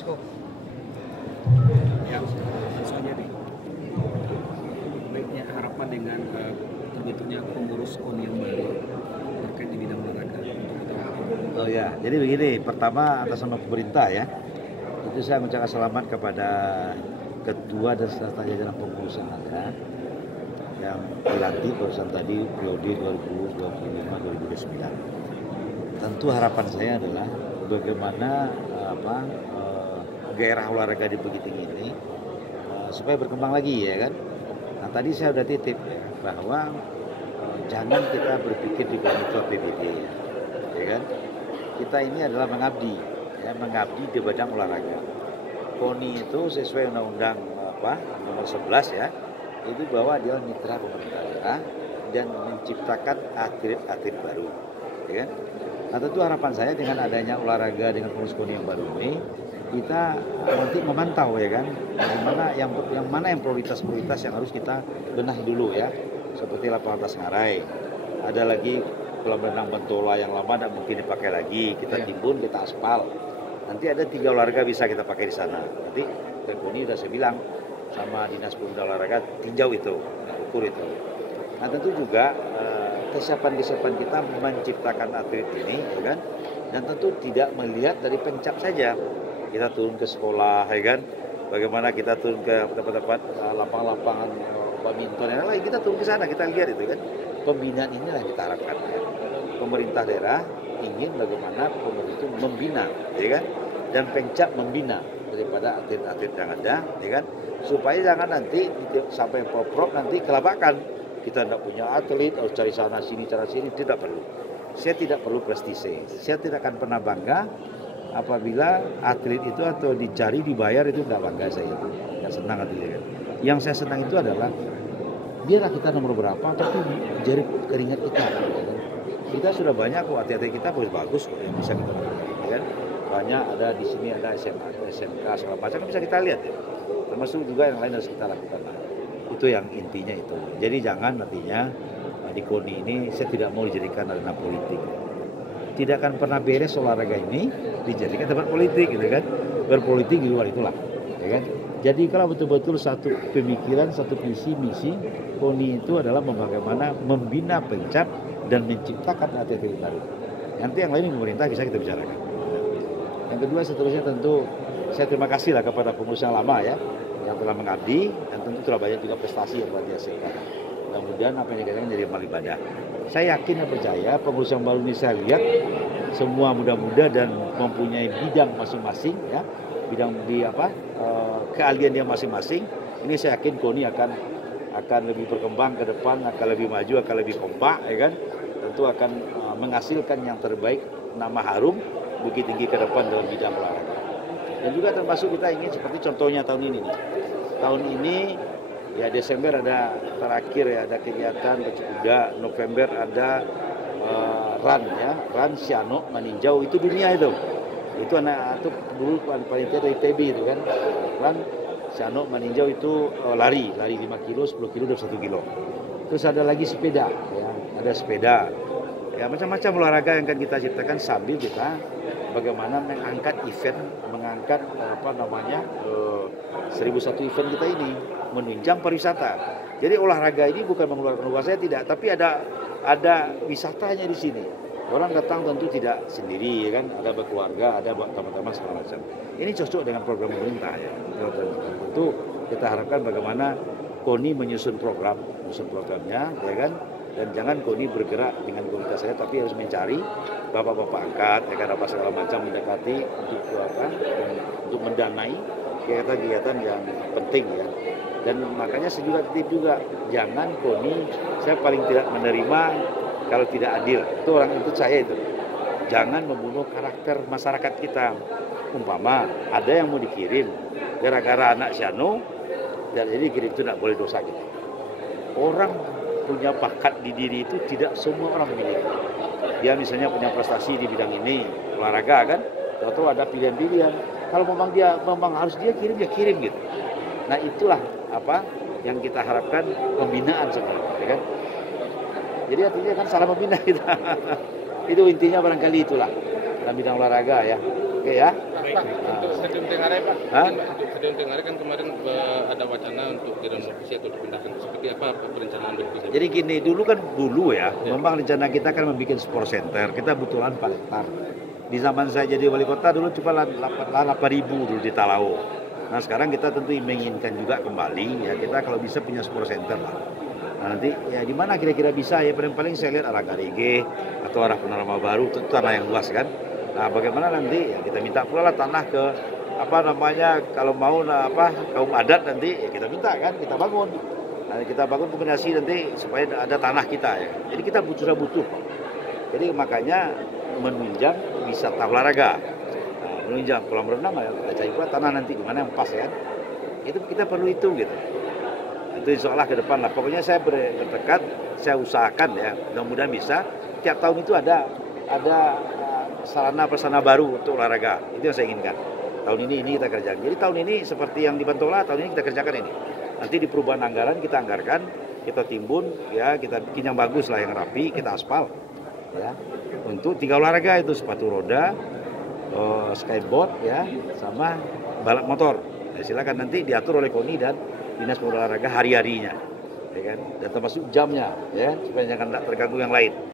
Ya, langsung aja nih. Baiknya harapan dengan terbentuknya pengurus KONI yang baru terkait di bidang olahraga untuk tahun ini. Oh ya, jadi begini, pertama atas nama pemerintah ya, itu saya mengucapkan selamat kepada Ketua dan serta jajaran pengurus yang ada yang dilantik barusan tadi periode 2025-2029. Tentu harapan saya adalah bagaimana gairah olahraga di Bukit Tinggi ini supaya berkembang lagi ya kan. Nah tadi saya sudah titip ya, bahwa jangan kita berpikir di monitor PBB ya kan. Kita ini adalah mengabdi di bidang olahraga. KONI itu sesuai undang-undang nomor 11 ya, itu bahwa dia mitra pemerintah daerah dan menciptakan atlet-atlet baru ya kan. Nah tentu harapan saya dengan adanya olahraga dengan pengurus KONI yang baru ini, kita nanti memantau ya kan, bagaimana yang mana yang prioritas yang harus kita benahi dulu ya, seperti lapangan Tas Ngarai, ada lagi kolam renang Bentola yang lama tidak mungkin dipakai lagi, kita timbun, kita aspal. Nanti ada 3 olahraga bisa kita pakai di sana. Nanti KONI sudah saya bilang sama Dinas Pemuda Olahraga tinjau itu, ukur itu. Nah tentu juga kesiapan kita menciptakan atlet ini, ya kan? Dan tentu tidak melihat dari pencap saja. Kita turun ke sekolah, ya kan? Bagaimana kita turun ke tempat-tempat lapangan-lapangan badminton yang lain, kita turun ke sana, kita lihat itu kan. Pembinaan inilah yang kita harapkan. Ya. Pemerintah daerah ingin bagaimana pemerintah itu membina, ya kan? Dan pencap membina daripada atlet-atlet yang ada, ya kan? Supaya jangan nanti sampai pop nanti kelabakan. Kita tidak punya atlet, harus cari sana sini, tidak perlu. Saya tidak perlu prestise. Saya tidak akan pernah bangga apabila atlet itu atau dicari dibayar itu nggak bangga saya. Nggak senang artinya. Yang saya senang itu adalah biarlah kita nomor berapa, tapi jari keringat kita. Kita sudah banyak kok atlet kita bagus kok yang bisa kita lakukan, kan? Banyak ada di sini ada SMK segala macam bisa kita lihat ya. Termasuk juga yang lain harus kita lakukan. Itu yang intinya itu. Jadi jangan nantinya di KONI ini saya tidak mau dijadikan arena politik. Tidak akan pernah beres olahraga ini dijadikan tempat politik gitu kan. Berpolitik di luar itulah, ya kan. Jadi kalau betul-betul satu pemikiran, satu visi misi KONI itu adalah bagaimana membina pencap dan menciptakan atlet baru. Nanti yang lain pemerintah bisa kita bicarakan. Yang kedua seterusnya tentu saya terima kasih lah kepada pengurus yang lama ya, yang telah mengabdi dan tentu telah banyak juga prestasi yang luar biasa. Mudah-mudahan apa yang dikatakan jadi amal ibadah. Saya yakin dan percaya pengurus yang baru ini saya lihat semua muda-muda dan mempunyai bidang masing-masing ya, bidang di keahlian dia masing-masing. Ini saya yakin KONI akan lebih berkembang ke depan, akan lebih maju, akan lebih kompak ya kan. Tentu akan menghasilkan yang terbaik, nama harum Bukit Tinggi ke depan dalam bidang olahraga. Dan juga termasuk kita ingin seperti contohnya tahun ini nih. Tahun ini ya Desember ada terakhir ya ada kegiatan Pacu Kuda, November ada run Siano meninjau itu dunia itu anak itu dulu panitia dari TB itu kan run Siano meninjau itu lari 5 kilo, 10 kilo dan 1 kilo. Terus ada lagi sepeda ya, ada sepeda ya, macam-macam olahraga yang akan kita ciptakan sambil kita bagaimana mengangkat 1001 event kita ini menunjang pariwisata. Jadi olahraga ini bukan mengeluarkan uang saya tidak, tapi ada wisatanya di sini. Orang datang tentu tidak sendiri, ya kan? Ada berkeluarga, ada teman-teman segala macam. Ini cocok dengan program pemerintah ya. Tentu kita harapkan bagaimana KONI menyusun programnya, ya kan? Dan jangan KONI bergerak dengan komunitas saya, tapi harus mencari bapak-bapak angkat, ya kan, apa segala macam mendekati untuk mendanai kegiatan-kegiatan yang penting ya. Dan makanya saya juga titip juga, jangan KONI, saya paling tidak menerima kalau tidak adil. Itu orang itu saya itu. Jangan membunuh karakter masyarakat kita. Umpama ada yang mau dikirim gara-gara anak Siano, dan jadi kirim itu tidak boleh dosa gitu. Orang punya bakat di diri itu tidak semua orang memiliki. Dia misalnya punya prestasi di bidang ini, olahraga kan, atau ada pilihan-pilihan. Kalau memang harus dia kirim gitu. Nah itulah apa yang kita harapkan pembinaan sebenarnya, ya kan? Jadi artinya kan salah membina kita. Itu intinya barangkali itulah dalam bidang olahraga ya. Oke ya. Stadion Tengare Pak, Hah? untuk Stadion Tengare kan kemarin ada wacana untuk direnovasi atau dipindahkan. Seperti apa perencanaan berikutnya? Jadi gini, dulu ya, memang rencana kita kan membuat sport center. Kita butuh lahan 4 hektar. Di zaman saya jadi wali kota dulu cuma lahan 8.000 dulu di Talau. Nah sekarang kita tentu menginginkan juga kembali ya kita kalau bisa punya sport center lah. Nah nanti ya di mana kira-kira bisa ya paling saya lihat arah Garige atau arah Panorama Baru itu tanah yang luas kan. Nah bagaimana nanti ya kita minta pula lah tanah ke apa namanya kalau mau kaum adat nanti ya kita minta kan kita bangun. Nah, kita bangun kombinasi nanti supaya ada tanah kita ya. Jadi kita butuh. Jadi makanya menunjang wisata olahraga. Nah, menunjang kolam renang ya kita cari pula tanah nanti di mana yang pas ya. Itu kita perlu itu gitu. Itu insya Allah ke depan lah. Pokoknya saya bertekad, saya usahakan ya. Mudah-mudahan bisa. Tiap tahun itu ada sarana prasarana baru untuk olahraga. Itu yang saya inginkan. Tahun ini kita kerjakan. Jadi tahun ini seperti yang di Bantola, tahun ini kita kerjakan ini. Nanti di perubahan anggaran kita anggarkan, kita timbun, ya kita bikin yang bagus lah, yang rapi, kita aspal, ya. Untuk 3 olahraga itu sepatu roda, skateboard, ya, sama balap motor. Ya, silakan nanti diatur oleh KONI dan Dinas Pemuda Olahraga hari-harinya, ya kan, dan termasuk jamnya, ya, supaya jangan terganggu yang lain.